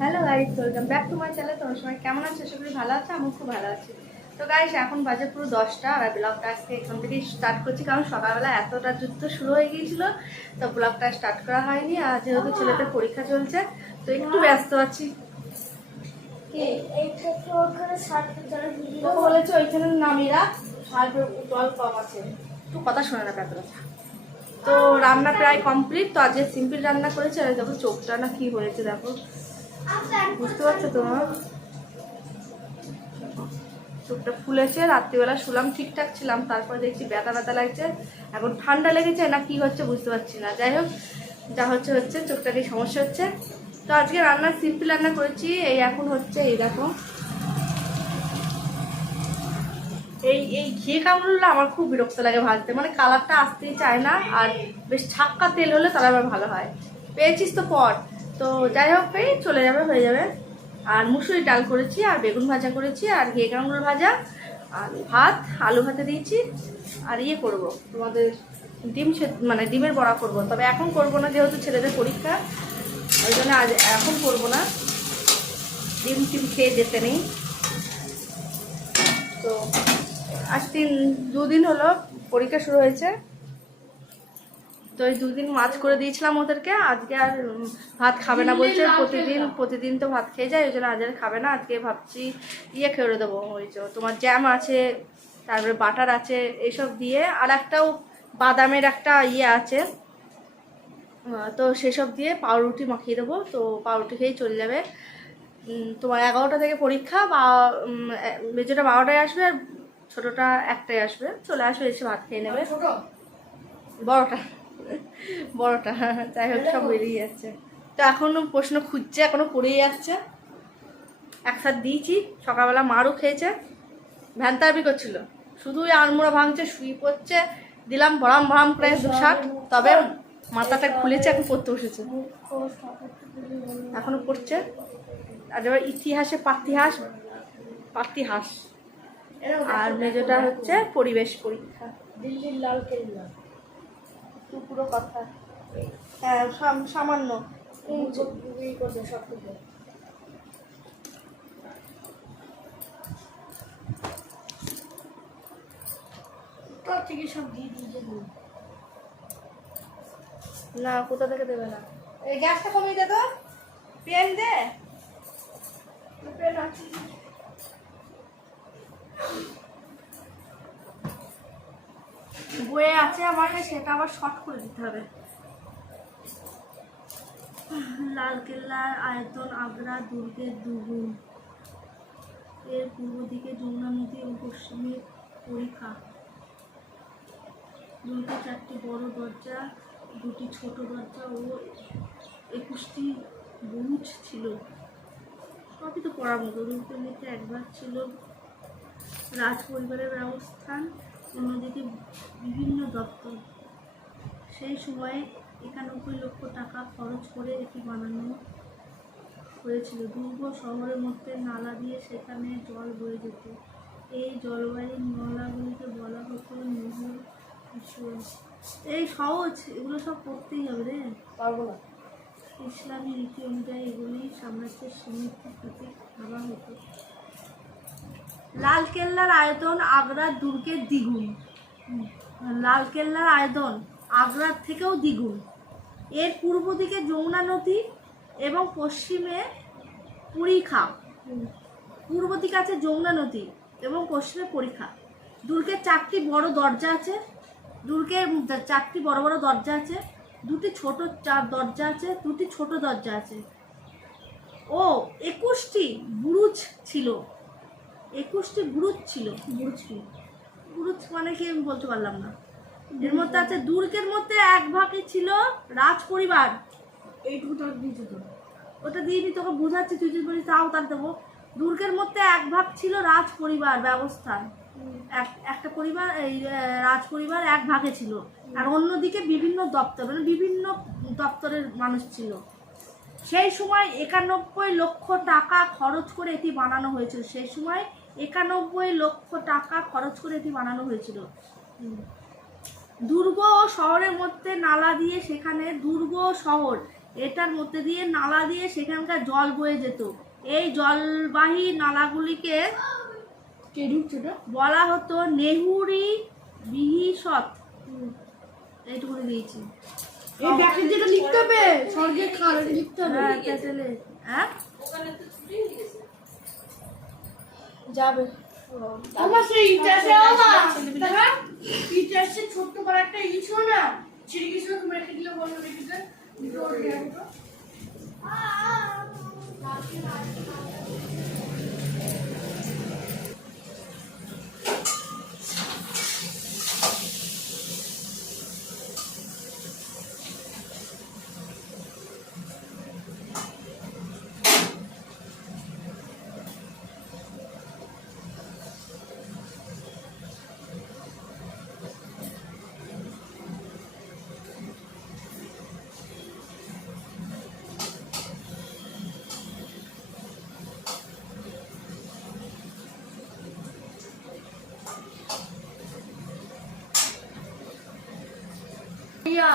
Hello guys, welcome back to my channel. তোমার সবাই কেমন আছে? আশা করি ভালো আছে। আমি খুব ভালো আছি। তো গাইস, এখন বাজে পুরো 10টা আর ব্লগটা আজকে এখান থেকেই স্টার্ট করছি, কারণ সকালবেলা এতটা যুদ্ধ শুরু হয়ে গিয়েছিল, তো ব্লগটা স্টার্ট করা হয়নি। আর যেহেতু ছেলেদের পরীক্ষা চলছে, তো একটু ব্যস্ত আছি। বলেছে ওইখানে নামিরা সার্ভের জল কম আছে, একটু কথা শোনে না পেতরা। তো রান্না প্রায় কমপ্লিট। তো আজকে সিম্পল রান্না করেছে। আর দেখো চোখটা না কি হয়েছে, দেখো, বুঝতে পারছো তোমার? চোখটা ফুলেছে। রাত্রিবেলা শুলাম, ঠিকঠাক ছিলাম, তারপরে দেখছি ব্যথা ব্যথা লাগছে। এখন ঠান্ডা লেগেছে না কি হচ্ছে বুঝতে পারছি না। যাই হোক, যা হচ্ছে হচ্ছে, চোখটাকে সমস্যা হচ্ছে। তো আজকে রান্না সিম্পল রান্না করেছি। এই এখন হচ্ছে, এই দেখো, এই এই ঘিয়ে কামড়গুলো আমার খুব বিরক্ত লাগে ভাজতে, মানে কালারটা আসতেই চায় না। আর বেশ ছাক্কা তেল হলে তাহলে আবার ভালো হয়। পেয়েছিস তো পর। তো যাই হোক, এই চলে যাবে, হয়ে যাবে। আর মুসুরি ডাল করেছি, আর বেগুন ভাজা করেছি, আর ঘিয়ে কামড় ভাজা, আর ভাত, আলু ভাতে দিয়েছি। আর ইয়ে করবো তোমাদের ডিম মানে ডিমের বড়া করব, তবে এখন করব না, যেহেতু ছেলেদের পরীক্ষা, ওই জন্য আজ এখন করবো না। ডিম টিম খেয়ে যেতে নেই। তো আজ দুদিন হলো পরীক্ষা শুরু হয়েছে। তো এই দুদিন মাছ করে দিয়েছিলাম ওদেরকে। আজকে আর ভাত খাবে না বলছে। প্রতিদিন তো ভাত খেয়ে যায়, ওই জন্য আজ আর খাবে না। আজকে ভাবছি ইয়ে খেয়ে দেবো, ওই যে তোমার জ্যাম আছে, তারপরে বাটার আছে, এইসব দিয়ে। আর একটাও বাদামের একটা ইয়ে আছে, তো সেসব দিয়ে পাউরুটি মাখিয়ে দেবো। তো পাউরুটি খেয়েই চলে যাবে। তোমার 11টা থেকে পরীক্ষা, বা মেজোটা 12টায় আসবে, আর ছোটোটা 1টায় আসবে। চলে আসবে, এসে ভাত খেয়ে নেবে। বড়টা বড়টা যাই হোক, সব বেরিয়ে যাচ্ছে। তো এখনো প্রশ্ন খুঁজছে, এখনো পড়েই যাচ্ছে। একসাথে দিয়েছি, সকালবেলা মারও খেয়েছে, ভ্যানতারবি করছিল, শুধুই আলমোড়া ভাঙছে, শুয়ে পড়ছে। দিলাম ভরাম ভরাম করে 2 শাট, তবে মাথাটা খুলেছে, এখন পড়তে বসেছে, এখনো পড়ছে। আর এবার ইতিহাসে পাতিহাস। আর মেজোটা হচ্ছে পরিবেশ পরীক্ষা, দিল্লির লালকেল্লা। পুরো কথা, হ্যাঁ, সামান্য সব থেকে। তোর থেকে সব দিয়ে দিয়ে না, কোথা থেকে দেবে না। এই গ্যাসটা কমিয়ে দে তো, পেন দে, পেন আছে। বইয়ে আছে আমার, সেটা আবার শর্ট করে দিতে হবে। লালকেল্লার আয়তন আগ্রা দুর্গের দুগুণ। এর পূর্ব দিকে যমুনা নদী এবং পশ্চিমে পরিখা। দুর্গে 4টি বড় দরজা, 2টি ছোট দরজা ও 21টি বুরুজ ছিল। সবই তো পড়ার মতো। দুর্গের মধ্যে একবার ছিল রাজ পরিবারের ব্যবস্থান, অন্যদিকে বিভিন্ন দপ্তর। সেই সময়ে 91 লক্ষ টাকা খরচ করে এটি বানানো হয়েছিল। দুর্গ শহরের মধ্যে নালা দিয়ে সেখানে জল বয়ে যেত। এই জলবায়ুর নালাগুলিকে বলা হতো নহর। এই সহজ, এগুলো সব পড়তেই হবে রে, পারবো না। ইসলামী রীতি অনুযায়ী এগুলি সাম্রাজ্যের সমৃদ্ধির প্রতীক ভাবা হতো। লালকেল্লার আয়তন আগ্রার দুর্গের দ্বিগুণ। লালকেল্লার আয়তন আগ্রার থেকেও দ্বিগুণ। এর পূর্ব দিকে যমুনা নদী এবং পশ্চিমে পরিখা। পূর্ব দিকে আছে যমুনা নদী এবং পশ্চিমে পরিখা। দুর্গের 4টি বড় দরজা আছে। দুর্গের 4টি বড় বড় দরজা আছে, 2টি ছোট দরজা আছে, 2টি ছোট দরজা আছে ও 21টি বুরুজ ছিল। 21টি বুরুজ ছিল। বুরুজ মানে কি আমি বলতে পারলাম না। এর মধ্যে আছে, দুর্গের মধ্যে এক ভাগে ছিল রাজ পরিবার। এইটুকু তো দিয়েছি, তো ওটা দিইনি, তোকে বোঝাচ্ছি, তুই যদি বলিস তাও তার দেবো। দুর্গের মধ্যে এক ভাগ ছিল রাজ পরিবার ব্যবস্থান। একটা পরিবার, এই রাজ পরিবার এক ভাগে ছিল। আর অন্যদিকে বিভিন্ন দপ্তর, মানে বিভিন্ন দপ্তরের মানুষ ছিল। সেই সময় 91 লক্ষ টাকা খরচ করে এটি বানানো হয়েছিল। সেই সময় 91 লক্ষ টাকা খরচ করে এটি বানানো হয়েছিল। দুর্গ ও শহরের মধ্যে নালা দিয়ে সেখানে দুর্গ শহর এটার মধ্যে দিয়ে নালা দিয়ে সেখানকার জল বয়ে যেত। এই জলবাহী নালাগুলিকে বলা হতো নেহুরি বিহিষৎ। এইটুকু দিয়েছি। এই ব্যাকেট যেটা লিখতে হবে স্বর্গের খাল লিখতে হবে। হ্যাঁ যাবে আমার সেই ইতিহাসে বাবা দেখা ইতিহাসে ছোট্ট করে একটা ছিল না শ্রীকৃষ্ণ তুমি রেখে দিলে বলবো রেখেছে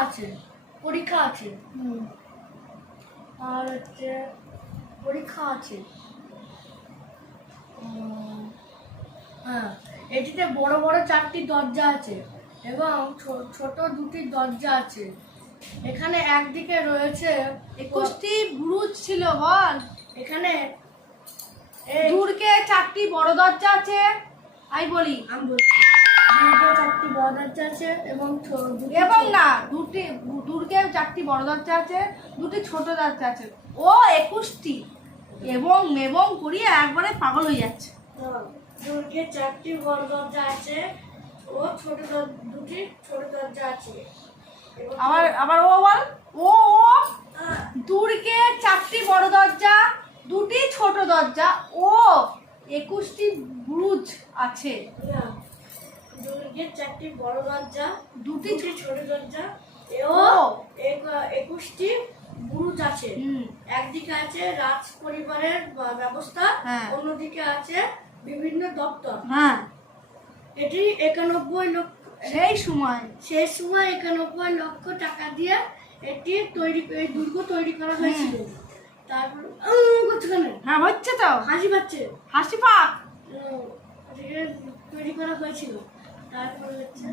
আছে পরীক্ষা আছে আর হচ্ছে পরীক্ষা আছে। হ্যাঁ এটিতে বড় বড় 4টি দরজা আছে এবং ছোট 2টি দরজা আছে। এখানে একদিকে রয়েছে 21টি বুরুজ ছিল। বল এখানে দূরকে 4টি বড় দরজা আছে। আমি বলি আমি বলছি 4টি বড় দরজা আছে এবং না দূরকে 4টি বড় দরজা আছে, 2টি ছোট দরজা আছে। ও 21টি এবং করিয়ে একবারে পাগল হয়ে যাচ্ছে। দূরকে 4টি বড় দরজা আছে ও 2টি ছোট দরজা আছে। আবার ও বল ও দূরকে 4টি বড় দরজা, 2টি ছোট দরজা ও 21টি বুরুজ আছে। দূরকে 4টি বড় দরজা, 2টি ছোট দরজা ও 21টি বুরুজ আছে। একদিকে আছে রাজ পরিবারের ব্যবস্থা, অন্যদিকে আছে বিভিন্ন দপ্তর। হ্যাঁ এটি 91 লক্ষ সেই সময় 91 লক্ষ টাকা দিয়ে এটি দুর্গ তৈরি করা হয়েছিল। তারপর হ্যাঁ হচ্ছে তো হাসি পাক তৈরি করা হয়েছিল। তারপর হচ্ছে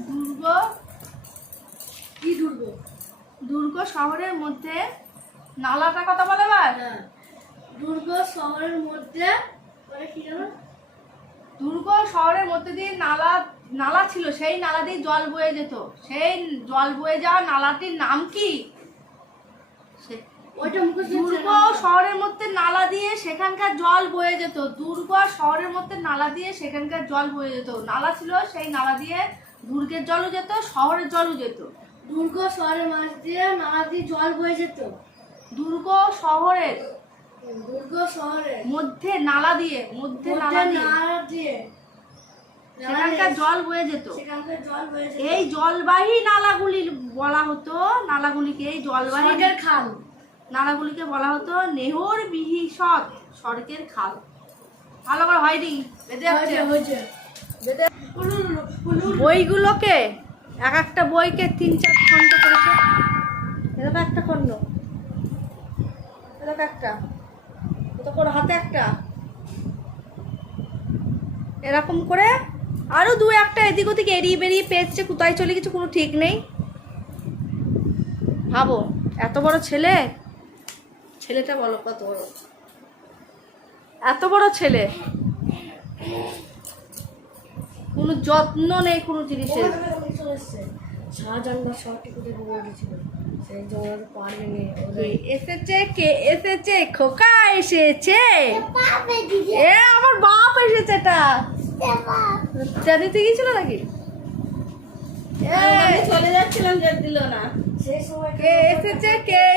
দুর্গ শহরের মধ্যে নালাটা কথা বলে এবার। দুর্গ শহরের মধ্যে কি জানো দুর্গ শহরের মধ্যে দিয়ে নালা ছিল, সেই নালা দিয়ে জল বয়ে যেত। সেই জল বয়ে যাওয়া নালাটির নাম কি? দুর্গ শহরের মধ্যে নালা দিয়ে সেখানকার জল বয়ে যেত। দুর্গ শহরের মধ্যে নালা দিয়ে সেখানকার জল বয়ে যেত। নালা ছিল, সেই নালা দিয়ে দুর্গের জলও যেত, শহরের জলও যেত। দুর্গ শহরের মাঝ দিয়ে নালা দিয়ে জল বয়ে যেত। দুর্গ শহরের মধ্যে নালা দিয়ে সেখানকার জল বয়ে যেত। এই জলবাহী নালাগুলি বলা হতো, এই জলবাহী খাল নালাগুলিকে বলা হতো নেহর বিহিষৎ, স্বর্গের খাল। ভালো করে হয়নি বইগুলোকে একটা বইকে 3-4 খণ্ড করেছে। এরকম একটা খণ্ড, এরকম একটা, তোর হাতে একটা, এরকম করে আরো 2-1টা এদিক ওদিক এড়িয়ে বেরিয়ে পেয়েছে। কোথায় চলে কিছু কোনো ঠিক নেই। ভাবো এত বড় ছেলেটা বলো কত বড়, এত বড় ছেলে, কোনো যত্ন নেই কোনো জিনিসের। শাহজাহান বা শহরটি কোথায় গিয়েছিল সেই জঙ্গলের পাড়ে নিয়ে এসেছে খোকা এসেছে, এ আমার বাপ এসেছে। এটা জানিতে গিয়েছিল নাকি? চলে যাচ্ছিলাম দিল না। সেই সময় কে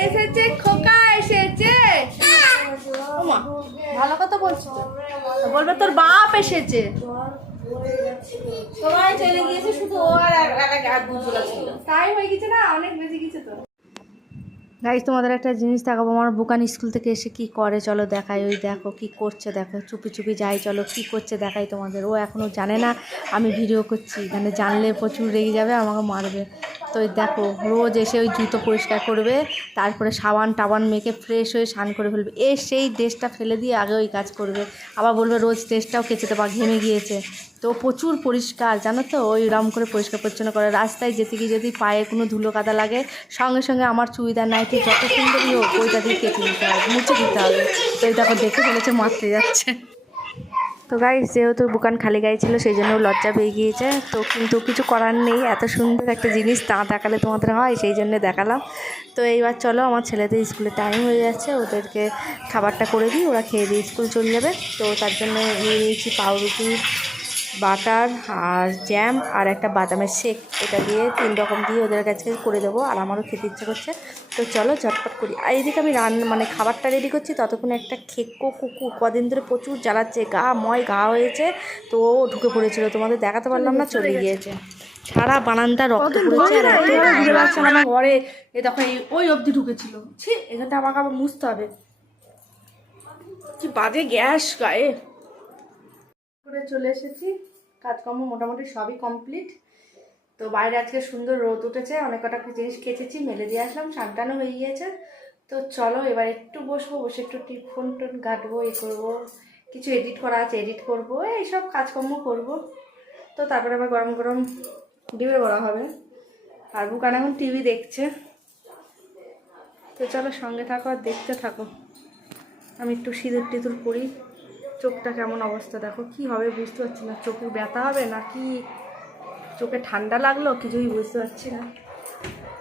এসেছে খোকা এসেছে। ভালো কথা বলছো, বলবে তোর বাপ এসেছে। সবাই চলে গিয়েছে, শুধু ও আর দুজোড়া ছিল। তাই হয়ে গেছে না, অনেক বেজে গেছে তো। গাইস তোমাদের একটা জিনিস দেখাবো, আমার বুকান স্কুল থেকে এসে কি করে চলো দেখাই। ওই দেখো কি করছে, দেখো চুপি চুপি যাই, চলো কি করছে দেখাই তোমাদের। ও এখনো জানে না আমি ভিডিও করছি, এখানে জানলে প্রচুর রেগে যাবে, আমাকে মারবে। তো ওই দেখো রোজ এসে ওই জুতো পরিষ্কার করবে, তারপরে সাবান টাবান মেখে ফ্রেশ হয়ে স্নান করে ফেলবে, সেই ড্রেসটা ফেলে দিয়ে আগে ওই কাজ করবে, আবার বলবে রোজ ড্রেসটাও কেচে দেবা, ঘেমে গিয়েছে। তো প্রচুর পরিষ্কার জানো তো, ওই রম করে পরিষ্কার পরিচ্ছন্ন করে। রাস্তায় যেতে গিয়ে যদি পায়ে কোনো ধুলো কাদা লাগে, সঙ্গে সঙ্গে আমার চুড়িদার নাইটি যত সুন্দরই হোক ওইটা দিয়ে কেটে দিতে হবে, মুছে দিতে হবে। তো এই দেখো দেখে ফেলেছে, মারতে যাচ্ছে। তো গাইস, যেহেতু দোকান খালি গায়ে ছিল সেই জন্য লজ্জা পেয়ে গিয়েছে। তো কিন্তু কিছু করার নেই, এত সুন্দর একটা জিনিস না দেখালে তোমাদের হয়, সেই জন্য দেখালাম। তো এইবার চলো, আমার ছেলেদের স্কুলে টাইম হয়ে যাচ্ছে, ওদেরকে খাবারটা করে দিই, ওরা খেয়ে দিয়ে স্কুল চলে যাবে। তো তার জন্য নিয়ে নিয়েছি পাউরুটি, বাটার আর জ্যাম আর একটা বাদামের শেক, এটা দিয়ে 3 রকম দিয়ে ওদের কাছে করে দেবো, আর আমারও খেতে ইচ্ছা করছে। তো চলো ঝটপট করি। আর এদিকে আমি মানে খাবারটা রেডি করছি, ততক্ষণে একটা খেকো কুকুর কদিন ধরে প্রচুর জ্বালাচ্ছে, ঘা হয়েছে, তো ও ঢুকে পড়েছিল, তোমাদের দেখাতে পারলাম না, চলে গিয়েছে। সারা বারান্দা রক্ত পড়েছে। আর ঘুরে বেড়াচ্ছে আমার ঘরে, এ দেখো ওই অবধি ঢুকেছিল। ছি, এখানটা আমাকে আবার মুছতে হবে, কি বাজে গ্যাস গায়ে। করে চলে এসেছি, কাজকর্ম মোটামুটি সবই কমপ্লিট। তো বাইরে আজকে সুন্দর রোদ উঠেছে, অনেক কটা জিনিস কেচেছি, মেলে দিয়ে আসলাম, সানটানও হয়ে গিয়েছে। তো চলো এবার একটু বসবো, বসে একটু ফোন টোন ঘাঁটবো, করবো, কিছু এডিট করা আছে এডিট করবো, এইসব কাজকর্ম করবো। তো তারপরে আবার গরম গরম ডিমের বড়া হবে। আর বুকান এখন টিভি দেখছে। তো চলো সঙ্গে থাকো আর দেখতে থাকো। আমি একটু সিঁদুর টিঁদুর পরি। চোখটা কেমন অবস্থা দেখো, কি হবে বুঝতে পারছি না, চোখে ব্যথা হবে নাকি চোখে ঠান্ডা লাগলো, কিছুই বুঝতে পারছি না।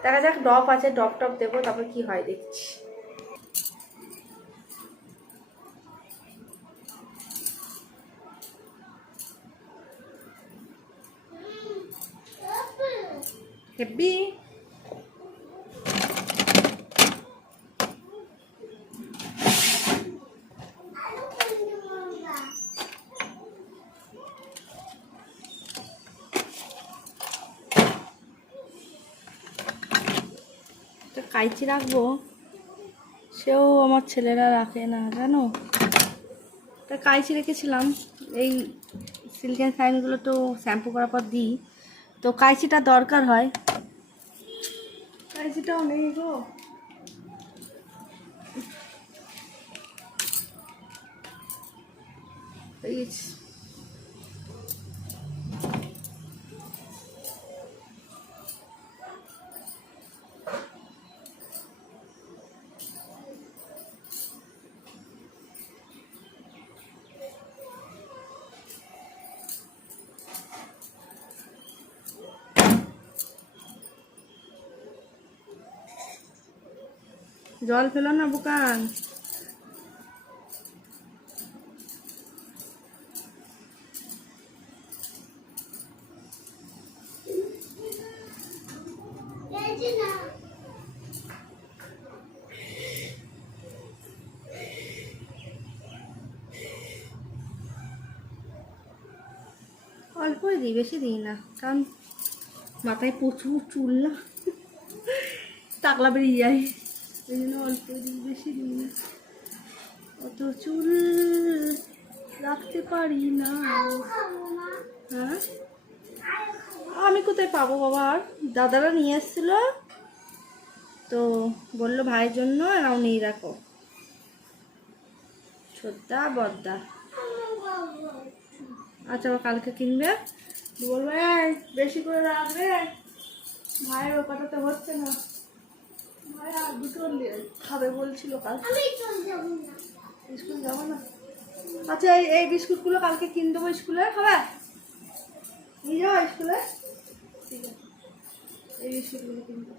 দেখা যাক, ড্রপ আছে, ড্রপ টপ দেবো, তারপর কি হয় দেখছি। হেব্বি কাইচি রাখবো, সেও আমার ছেলেরা রাখে না জানো। তা কাইচি রেখেছিলাম, এই সিল্কের ফাইনগুলো তো শ্যাম্পু করার পর দিই, তো কাইচিটা দরকার হয়, কাইচিটাও নেই গো। এই জল ফেলো না বুকান। অল্পই দিই, বেশি দিই না, কারণ মাথায় প্রচুর চুল না, টাকলা বেরিয়ে যায়, ওই জন্য অল্প দিই, বেশি দিই না, অত চুল রাখতে পারি না। হ্যাঁ, আমি কোথায় পাবো বাবা, আর দাদারা নিয়ে এসেছিল, তো বললো ভাইয়ের জন্য এরাও নিয়ে রাখো, ছোদ্দা বদ্দা। আচ্ছা, আবার কালকে কিনবে, বলবে বেশি করে রাখবে, ভাইয়ের ব্যাপারটা তো হচ্ছে না, ভাই আর দুটো খাবে বলছিল কাল। স্কুল যাবো না। আচ্ছা, এই বিস্কুটগুলো কালকে কিনে দেবো, স্কুলে খাবে, নিয়ে যাবো স্কুলে, ঠিক আছে, এই বিস্কুটগুলো কিনে দেবো।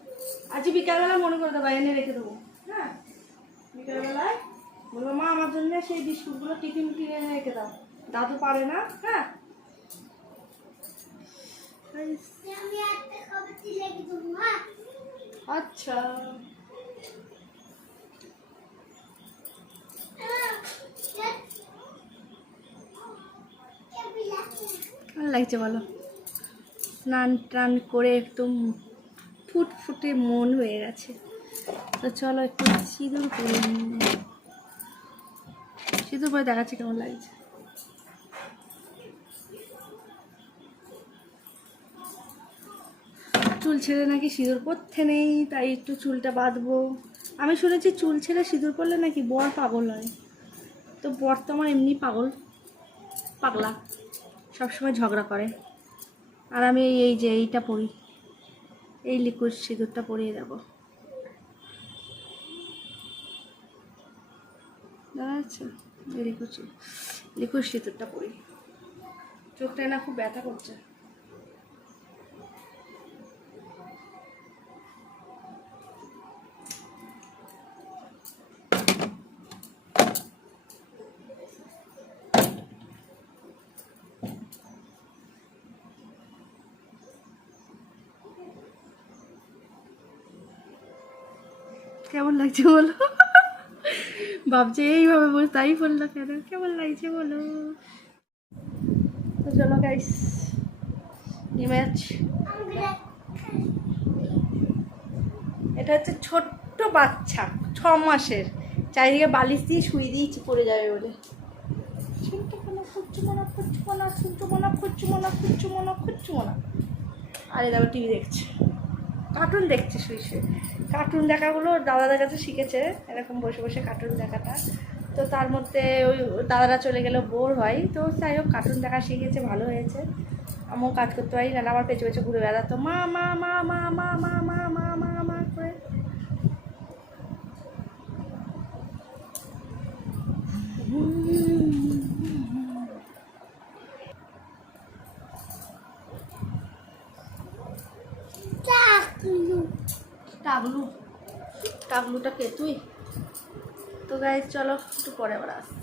আজ বিকালবেলা মনে করে দেবো, এনে রেখে দেবো, হ্যাঁ, বিকালবেলায় বলবো মা আমার জন্য সেই বিস্কুটগুলো টিফিন কিনে এনে রেখে দাও, দাদু পারে না, হ্যাঁ। আচ্ছা, ভালো লাগছে বলো, স্নান টান করে একদম ফুটফুটে মন হয়ে গেছে। তো চলো একটু সিঁদুর পরে, সিঁদুর পরে দেখাচ্ছি কেমন লাগছে। চুল ছেড়ে নাকি সিঁদুর পরতে নেই, তাই একটু চুলটা বাঁধবো। আমি শুনেছি চুল ছেড়ে সিঁদুর পরলে নাকি বর পাগল হয়। তো বর তো আমার এমনি পাগলা, সবসময় ঝগড়া করে। আর আমি এই যে এইটা পরি, এই লিকুইড সিঁদুরটা পরিয়ে দেবো। আচ্ছা, এই লিকুইড সিঁদুরটা পরি। চোখটা না খুব ব্যথা করছে। কেমন লাগছে বলো? ভাবছে এইভাবে বল, তাই বললো কেন? কেমন লাগছে বলো? তো চলো গাইস, ইমেজ। এটা হচ্ছে ছোট্ট বাচ্চা, 6 মাসের, চারিদিকে বালিশ দিয়ে শুয়ে দিয়েছি পড়ে যাবে বলে। আরে দাদা টিভি দেখছে, কার্টুন দেখছে শুয়ে শুয়ে। কার্টুন দেখাগুলো দাদাদের কাছে শিখেছে, এরকম বসে বসে কার্টুন দেখাটা। তো তার মধ্যে ওই দাদারা চলে গেলেও বোর হয়, তো যাই হোক কার্টুন দেখা শিখেছে, ভালো হয়েছে। আমিও কাজ করতে পারি না, আমার পেছনে পেছনে ঘুরে বেড়াতো মা মা মা মা মা মা মা মা মা মা করে। টাগলু, টাগলুটা কে তুই? তো গাইস চলো একটু পরে আবার আসছি।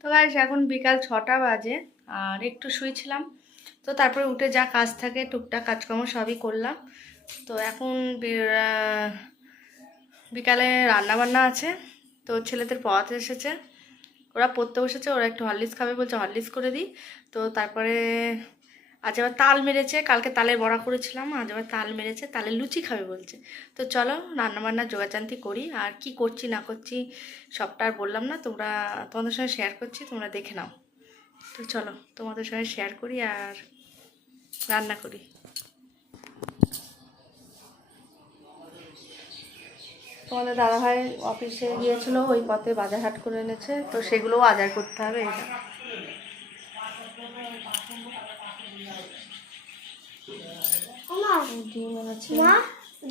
তো গাইস এখন বিকাল 6টা বাজে, আর একটু শুয়েছিলাম। তো তারপরে উঠে যা কাজ থাকে টুকটাক কাজকর্ম সবই করলাম। তো এখন বিকালে রান্না বান্না আছে। তো ছেলেদের পড়াতে এসেছে, ওরা পড়তে বসেছে, ওরা একটু হরলিক্স খাবে বলছে, হরলিক্স করে দিই। তো তারপরে আজ আবার তাল মেরেছে, কালকে তালের বড়া করেছিলাম, আজ আবার তাল মেরেছে, তালের লুচি খাবে বলছে। তো চলো রান্নাবান্না জোগাড়জান্তি করি, আর কি করছি না করছি সবটা আর বললাম না, তোমাদের সঙ্গে শেয়ার করছি, তোমরা দেখে নাও। তো চলো তোমাদের সঙ্গে শেয়ার করি আর রান্না করি। তোমাদের দাদাভাই অফিসে গিয়েছিল, ওই পথে বাজার হাট করে এনেছে, তো সেগুলোও আজার করতে হবে। এটা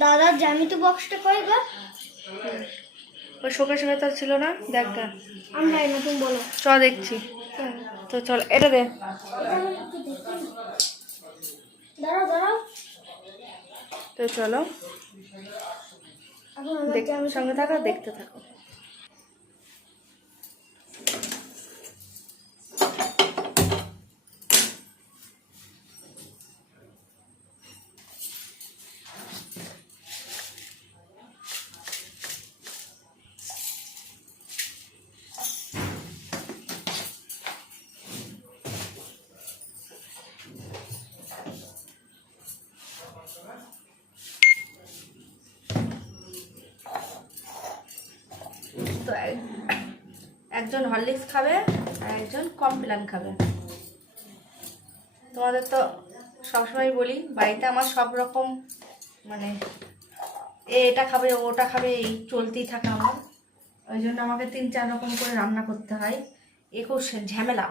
দাদার জ্যামিতি বক্সটা কই গো? ওই শোকেশের ভেতর ছিল না, দেখ গা। আমি জানি না, তুমি বলো। চ দেখছি। তো চল এটা দে। দাঁড়াও দাঁড়াও, তো চলো সঙ্গে থাকো, দেখতে থাকো। তো একজন হরলিক্স খাবে আর একজন কমপ্লান খাবে। তোমাদের তো সবসময় বলি বাড়িতে আমার সব রকম মানে এটা খাবে ওটা খাবে এই চলতেই থাকে আমার, ওই জন্য আমাকে 3-4 রকম করে রান্না করতে হয়। খুব ঝামেলা,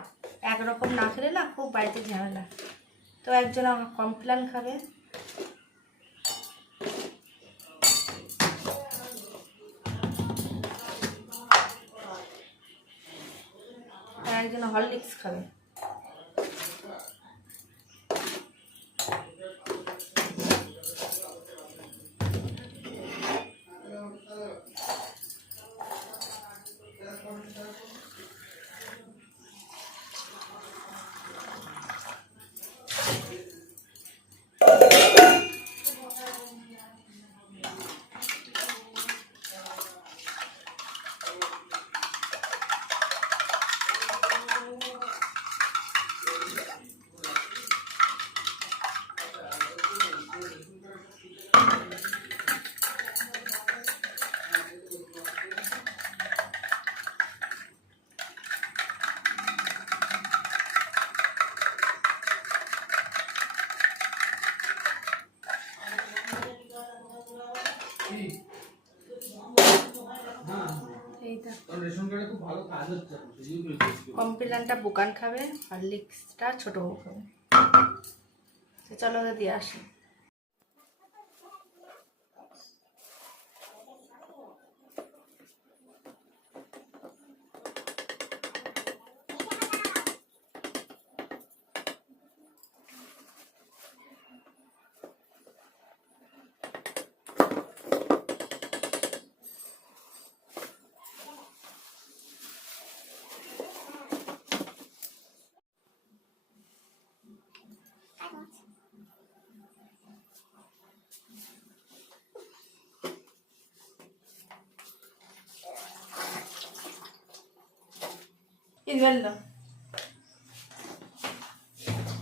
একরকম না খেলে না খুব বাড়িতে ঝামেলা। তো একজন আমার কমপ্লান খাবে, আর একজন হরলিক্স খাবে। থাক। রেশন কার্ডে খুব ভালো কাজ হচ্ছে। কমপ্লেনটা বুকান খাবে আর লিক্সটা ছোট বউ খাবে। তো চলো ওদের দিয়ে আসি।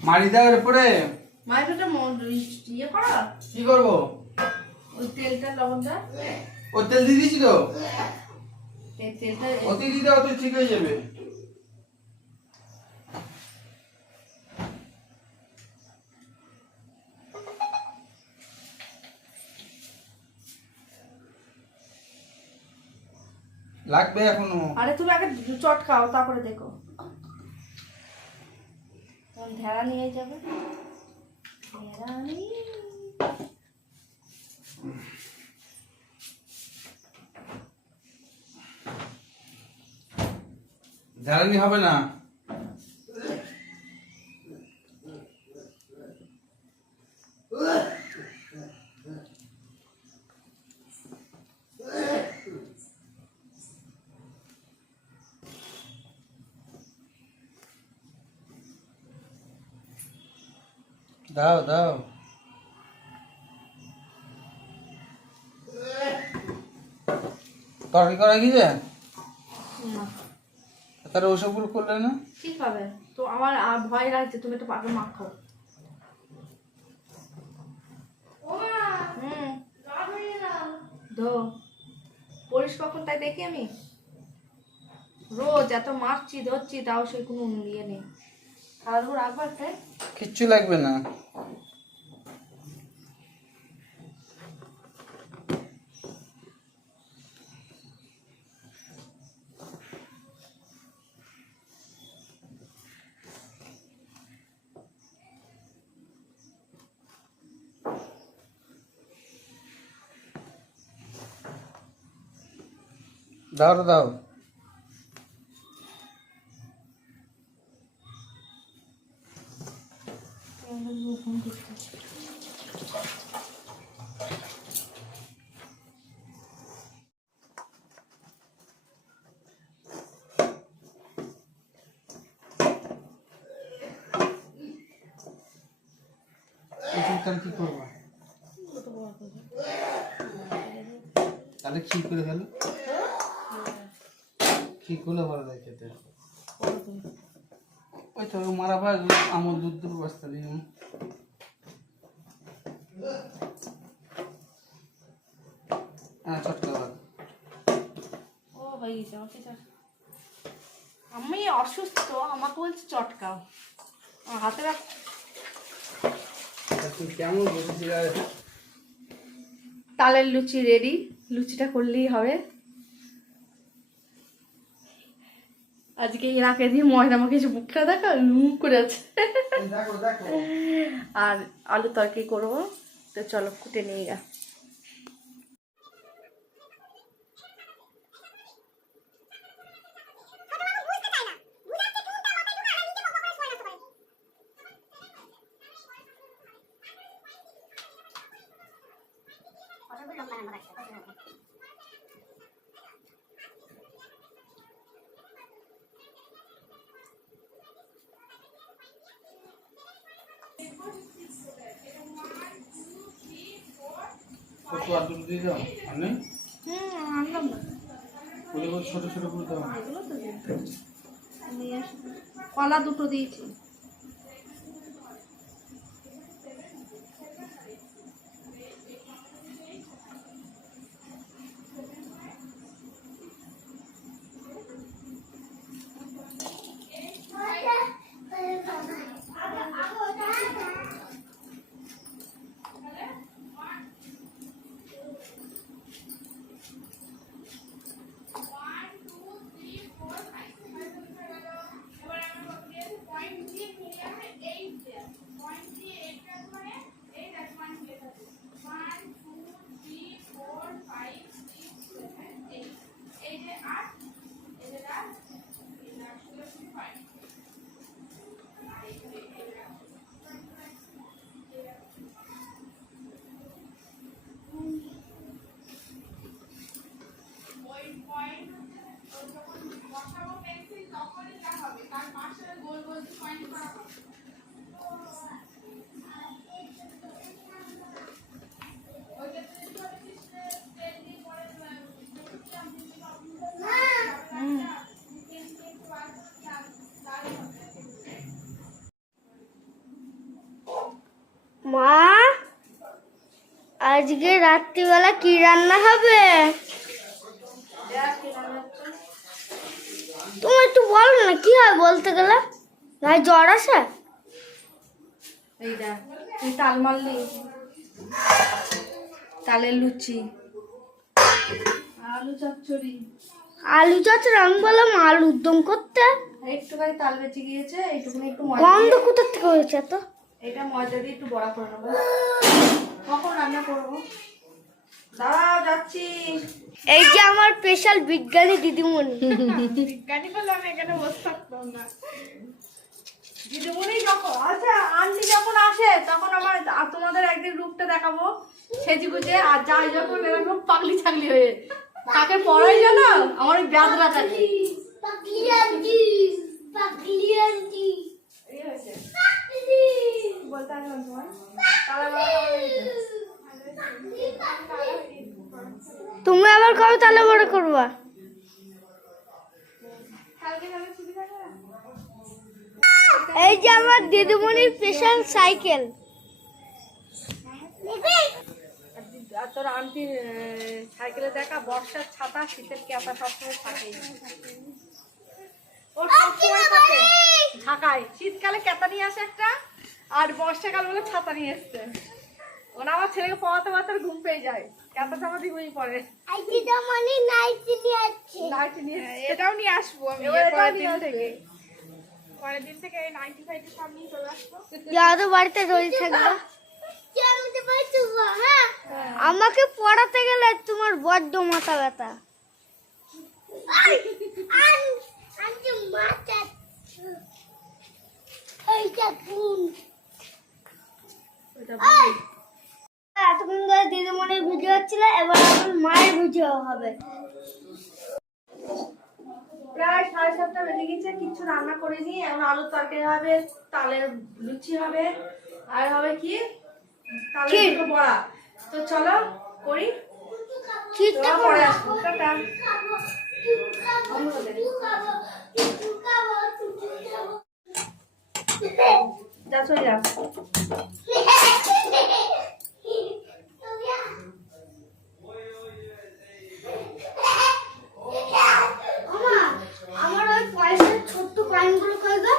মারি দাও এরপরে মায়েরটা ইয়ে করা কি করবো? ওই তেলটা লবণটা ও তেল দিয়ে দিয়েছি তো, এই তেলটা অতি দিয়ে দাও তো ঠিক হয়ে যাবে। লাগবে এখনো। আরে তুমি আগে চটকাও তারপরে দেখো। তখন ঢেড়া নিয়ে যাবে। ঢেড়া নিয়ে জ্বালানি হবে না। দাও দাও। তরকারি করা গিয়েছে না তাহলে ওসবগুলো করলে না? ঠিক হবে তো। আমার ভয় লাগছে, তুমি একটু আগে মাখো। ধো পরিস কখন তাই দেখি আমি। রোজ এত মারছি ধরছি তাও সে কোনো ইয়ে নেই। খাওয়া রাখবো একটা। কিচ্ছু লাগবে না। দাও তো দাও। তাহলে কি করবো? তাহলে ক্ষীর করে ফেলো। ক্ষীর করলে ভালো লাগে খেতে। ওই তো মারা ভাই আমল দুধ দুধ বস্তা দিয়ে হ্যাঁ চটকা ভাত। ও হয়ে গেছে আমি অসুস্থ, আমাকে বলছে চটকাও। আমার হাতে রাখ। তুই কেমন বসেছিস? তালের লুচি রেডি। লুচিটা করলেই হবে। আজকে এরাকে দিয়ে ময়দা আমাকে কিছু মুখটা দেখা লুক করে আছে। দেখো দেখো। আর আলু তরকারি করবো। তো চলো কুটে নিয়ে গা। কত আর দুটো দিয়ে দাও আর নেই? আনলাম না। ওগুলো ছোট ছোট করে দাও। এগুলো তো নিয়ে আসি। কলা দুটো দিয়েছি। মা, আজকে রাত্রিবেলা কি রান্না হবে? তুমি একটু বলো না, কি হয় বলতে গেলে? ভাই জ্বর আছে? এই দেখ, তুই তাল মারলি, তালের লুচি, আলু চচ্চড়ি। আলু চচ্চড়ি? আমি বললাম আলুর দম করতে। একটুখানি তাল বেঁচে গিয়েছে, একটুখানি একটু ময়দা গন্ধ দিয়ে- কোথা থেকে হয়েছে তো? এটা ময়দা দিয়ে একটু বড়া করে নেবো। কখন রান্না করবো? দাঁড়াও, যাচ্ছি। এই যে আমার স্পেশাল বিজ্ঞানী দিদিমণি। বিজ্ঞানী বলে আমি এখানে বসে থাকতাম না। দিদিমণি যখন, আচ্ছা আন্টি যখন আসে তখন তোমাদের একদিন রূপটা দেখাবো সেজে গুজে, আর যাই যখন এরকম পাগলি ছাগলি হয়ে। তাকে পড়াই জানো আমার ওই ব্যাদরা থাকে। এই হয়েছে। বলতে আসলাম তোমার তুমি আবার কবে তাহলে বড় করবা? এই যে আমার দিদিমণির স্পেশাল সাইকেল। আর তোর আন্টির সাইকেলে দেখা বর্ষার ছাতা, শীতের ক্যাপা সবসময় থাকে। ওর সবসময় থাকে ঢাকায়। শীতকালে ক্যাতা নিয়ে আসে একটা, আর বর্ষাকাল বলে ছাতা নিয়ে এসছে। ওরা আমার ছেলেকে পড়াতে পড়াতে ঘুম পেয়ে যায়, ক্যাতা চাপা দিয়ে ঘুমিয়ে পড়ে। নাইটি নিয়ে এসছে। এটাও নিয়ে আসবো আমি এবার এটাও পরের নিয়ে দিন আসবে। থেকে। পরের দিন থেকে এই 95 সব নিয়ে চলে আসবো। যাও বাড়িতে রোজ থাকবা। আমাকে পড়াতে গেলে তোমার বড্ড মাথা ব্যথা। এতক্ষণ ধরে দিদিমণির ভিডিও হচ্ছিল, এবার আমার মায়ের ভিডিও হবে। প্রায় 7:30 বেজে গেছে, কিচ্ছু রান্না করিনি। এখন আলুর তরকারি হবে, তালের লুচি হবে, আর হবে কি তালের দুটো বড়া। তো চলো করি, শীতটা তোমরা পরে আসবো। টাটা। যা চলে যা। আমার ওই পয়সার ছোট্ট কয়েনগুলো কই গো?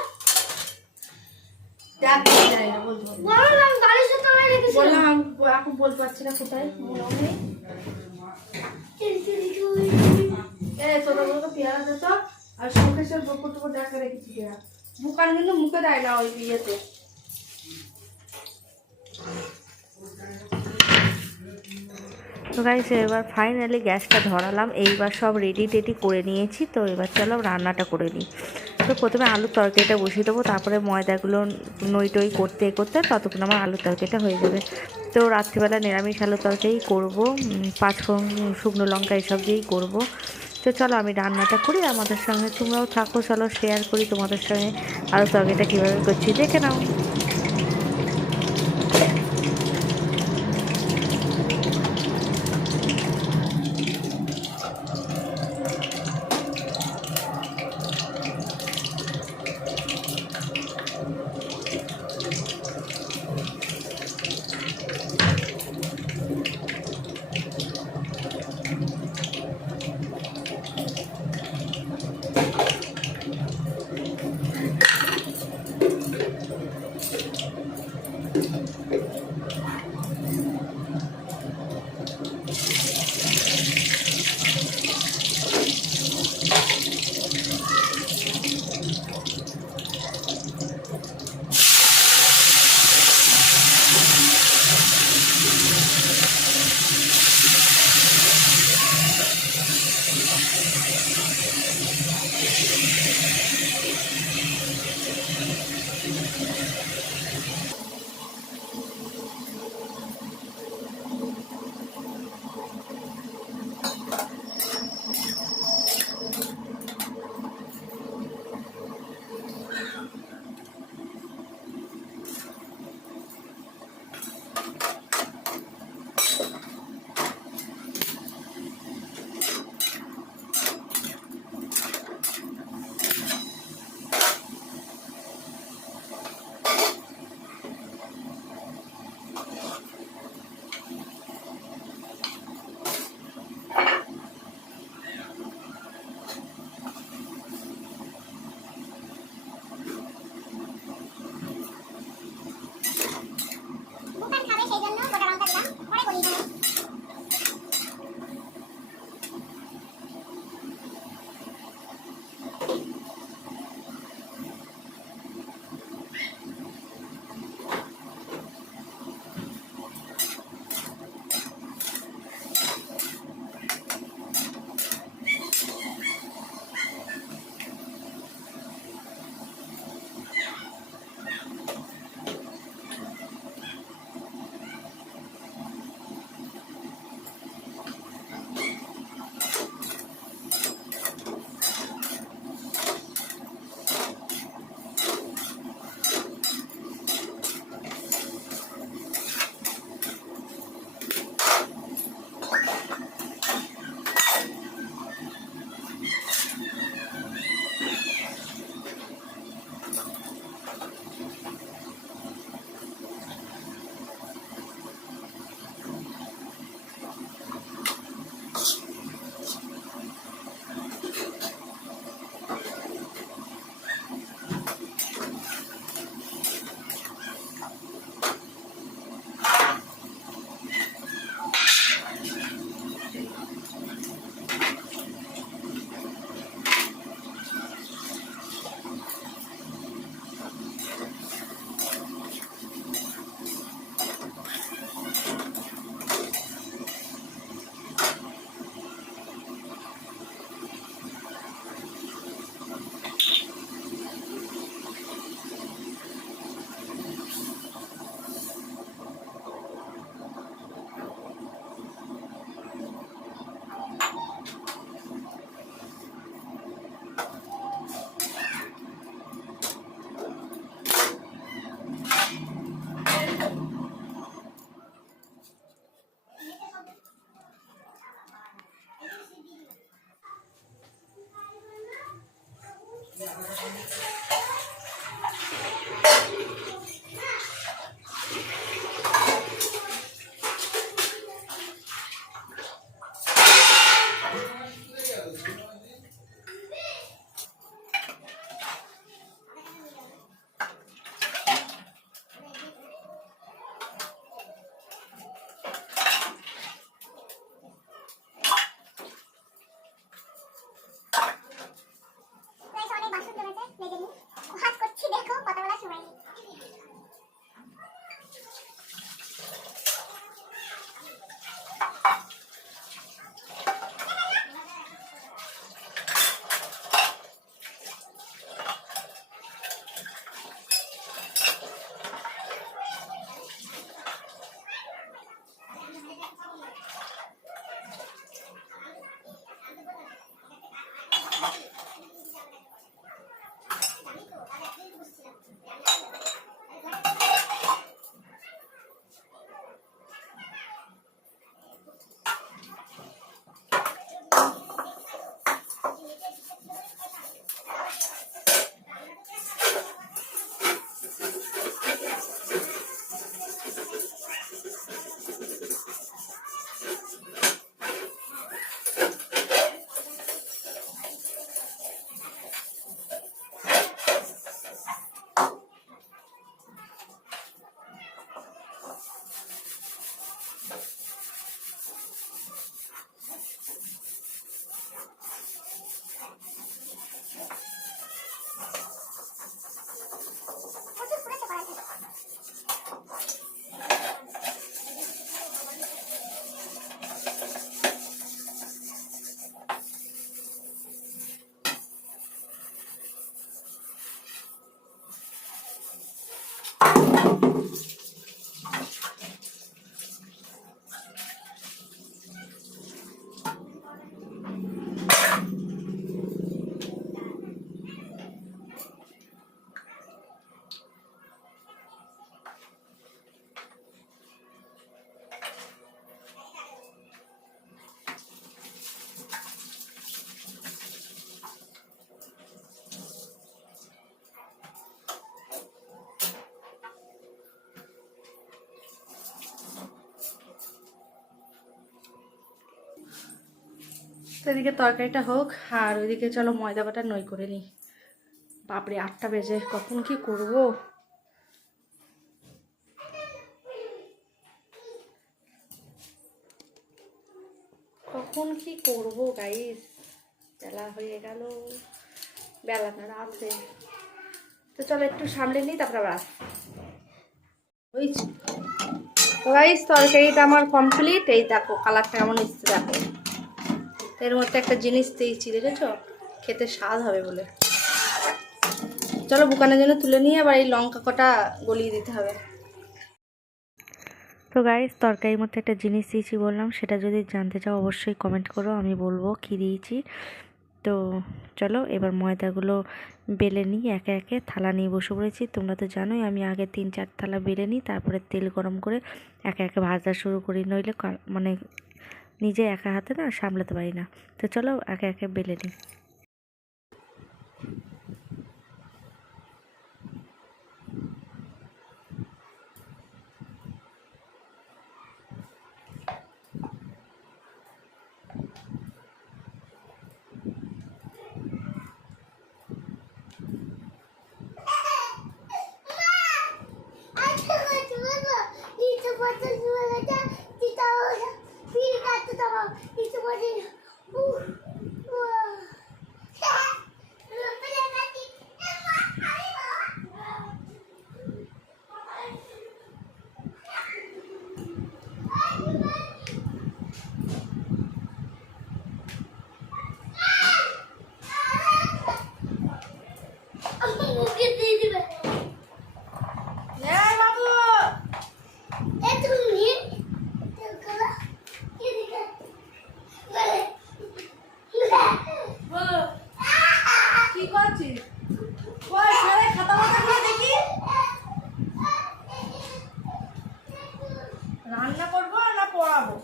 দেখ, জানি না, বলতে পারবো না। বলো না, আমি বালিশের তলায় রেখেছি। বললাম আমি এখন বলতে পারছি না কোথায়, মনেও নেই। ছোটগুলোকে পেয়ারা দিত, আর শোকেশের বকুর টুকুর দেখা রেখেছি পেয়ারা। বুকান কিন্তু মুখে দেয় না ওই ইয়েতে। তো গাইস এবার ফাইনালি গ্যাসটা ধরালাম, এইবার সব রেডি টেডি করে নিয়েছি। তো এবার চলো রান্নাটা করে নিই। তো প্রথমে আলুর তরকারিটা বসিয়ে দেবো, তারপরে ময়দাগুলো নই টই করতে করতে ততক্ষণ আমার আলুর তরকারিটা হয়ে যাবে। তো রাত্রিবেলা নিরামিষ আলুর তরকারি করবো, 5 ফোড়ন শুকনো লঙ্কা এসব দিয়েই করবো। তো চলো আমি রান্নাটা করি, আমাদের সঙ্গে তোমরাও থাকো, চলো শেয়ার করি তোমাদের সঙ্গে আলুর তরকারিটা কীভাবে করছি, দেখে নাও। তো এদিকে তরকারিটা হোক আর ওইদিকে চলো ময়দা বাটা নই করে নিই। বাপরে 8টা বেজে, কখন কি করব। কখন কি করব গাইস, বেলা হয়ে গেল, বেলা না রাত হয়ে। তো চলো একটু সামলে নিই, তারপর আবার আসি। বুঝছি তো গাইস, তরকারিটা আমার কমপ্লিট। এই দেখো কালারটা কেমন এসছে দেখো। এর মধ্যে একটা জিনিস দিয়েছি, দেখেছো, খেতে স্বাদ হবে বলে। চলো বুকানের জন্য তুলে নিয়ে আবার এই লঙ্কা কটা গলিয়ে দিতে হবে। তো গাইস, তরকারির মধ্যে একটা জিনিস দিয়েছি বললাম, সেটা যদি জানতে চাও অবশ্যই কমেন্ট করো, আমি বলবো কী দিয়েছি। তো চলো এবার ময়দাগুলো বেলে নিই একে একে। থালা নিয়ে বসে পড়েছি। তোমরা তো জানোই আমি আগে 3-4 থালা বেলে নিই, তারপরে তেল গরম করে একে একে ভাজা শুরু করি, নইলে মানে নিজে একা হাতে না সামলাতে পারি না। তো চলো একে একে বেলে নিই। রান্না করবো না পড়াবো?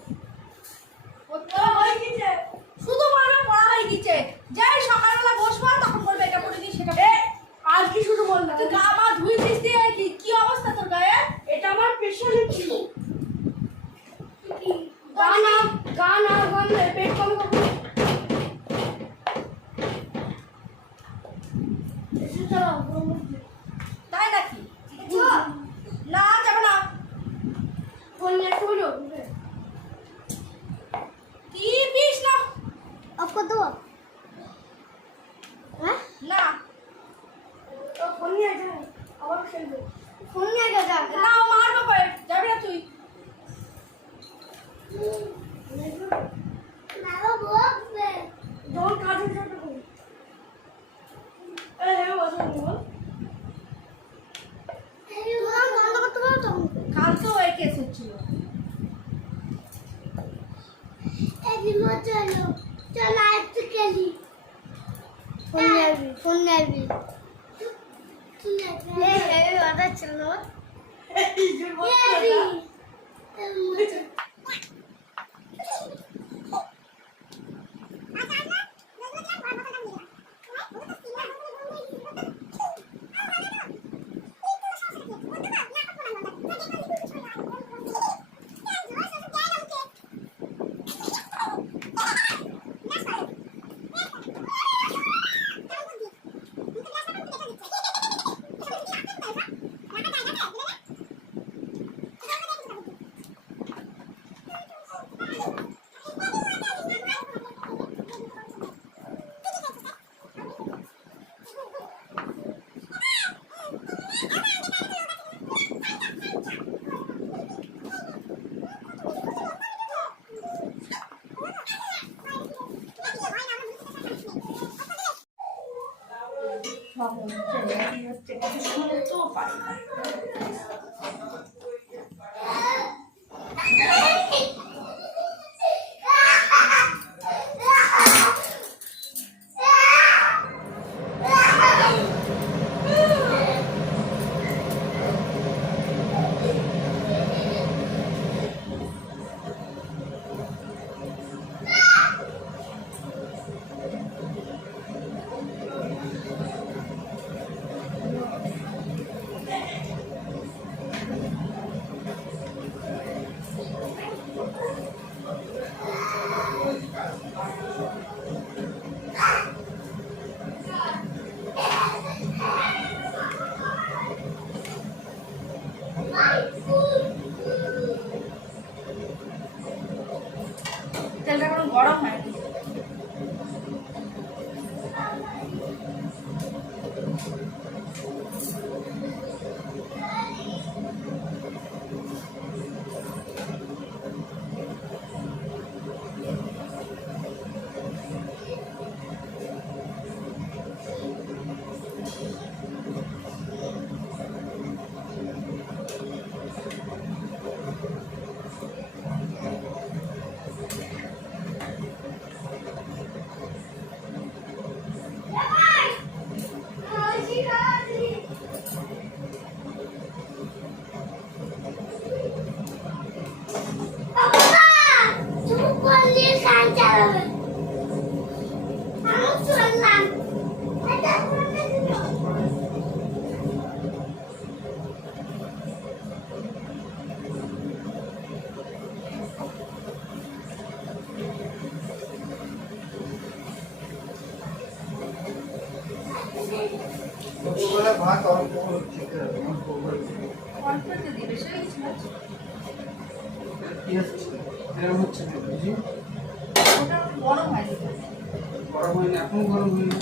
শুধু বলবে পড়া হয়ে গেছে। যাই সকালবেলা বসবো তখন বলবে এটা পড়ে দিই সেটা তাই নাকি? না যাবে না। কি পিস না? অফ করে দেবো? হ্যাঁ, না ফোন নিয়ে যা, আবার খেলবে। ফোন নিয়ে যা, যা। না, ও মারবে কয়ে, যাবি না তুই? না বলবে। যখন কাজের সাথে করি তোমার বন্ধ করতে পারো তখন। কালকেও এই কেস হচ্ছিল। এদিকে চলো, চলো আইতে খেলি। ফোন নেবি, ফোন নেবি। এই বাবা চলো। সব হচ্ছে কিছু শুনতেও পারি না। তেলটা এখন গরম হয়নি। দুপুরবেলা ভাত অল্প করে খেতে হবে, অল্প করে। অল্প একটু দিবে, বেশি কিছু না। কি হচ্ছে? এরকম হচ্ছে না, বুঝি? ওটা গরম হয়নি। গরম হয়নি, এখনো গরম হয়নি।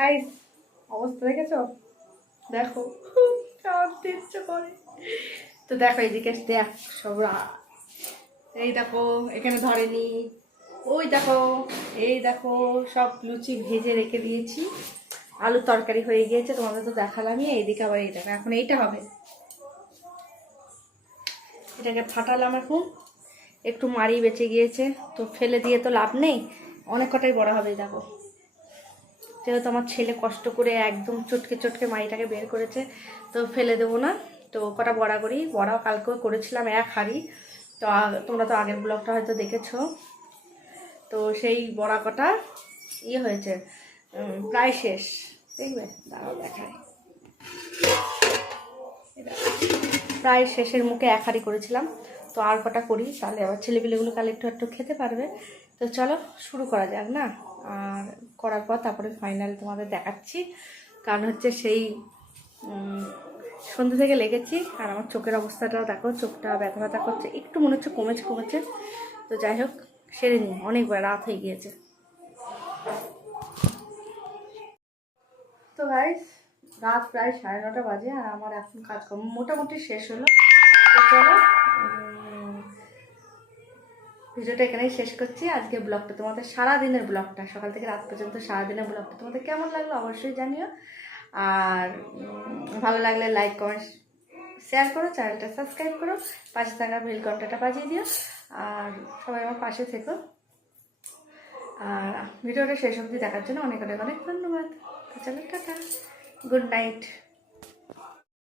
গাইস অবস্থা দেখেছো, দেখো কাঁদতে ইচ্ছে করে। তো দেখো এইদিকে দেখ সব এই দেখো এখানে ধরেনি, ওই দেখো, এই দেখো সব লুচি ভেজে রেখে দিয়েছি, আলু তরকারি হয়ে গিয়েছে, তোমাদের তো দেখালামই। এইদিকে আবার এই দেখো এখন এইটা হবে, এটাকে ফাটালাম, এখন একটু মাড়ি বেঁচে গিয়েছে, তো ফেলে দিয়ে তো লাভ নেই, অনেক কটাই বড় হবে। দেখো যেহেতু আমার ছেলে কষ্ট করে একদম চটকে চটকে মাড়িটাকে বের করেছে, তো ফেলে দেবো না। তো কটা বড়া করি, বড়াও কালকেও করেছিলাম 1 হাঁড়ি। তো তোমরা তো আগের ব্লগটা হয়তো দেখেছো। তো সেই বড়া কটা হয়েছে, প্রায় শেষ, দেখবে দাঁড়াও দেখায়, প্রায় শেষের মুখে 1 হাঁড়ি করেছিলাম। তো আর কটা করি, তাহলে আবার ছেলেপিলেগুলো কাল একটু একটু খেতে পারবে। তো চলো শুরু করা যাক না, আর করার পর তারপরে ফাইনাল তোমাদের দেখাচ্ছি। কারণ হচ্ছে সেই সন্ধ্যে থেকে লেগেছি, আর আমার চোখের অবস্থাটাও দেখো, চোখটা ব্যথা ব্যথা করছে, একটু মনে হচ্ছে কমেছে। তো যাই হোক সেরে নিই, অনেকবার রাত হয়ে গিয়েছে। তো গাইস রাত প্রায় 9:30 বাজে, আর আমার এখন কাজকর্ম মোটামুটি শেষ হলো। তো চলো ভিডিওটা এখানেই শেষ করছি। আজকে ব্লগটা তোমাদের সারাদিনের ব্লগটা, সকাল থেকে রাত পর্যন্ত সারাদিনের ব্লগটা তোমাদের কেমন লাগলো অবশ্যই জানিও। আর ভালো লাগলে লাইক কমেন্ট শেয়ার করো, চ্যানেলটা সাবস্ক্রাইব করো, পাশে থাকা বেল ঘন্টাটা বাজিয়ে দিও, আর সবাই আমার পাশে থেকো। আর ভিডিওটা শেষ অবধি দেখার জন্য অনেক অনেক অনেক ধন্যবাদ। চলো টাটা, গুড নাইট।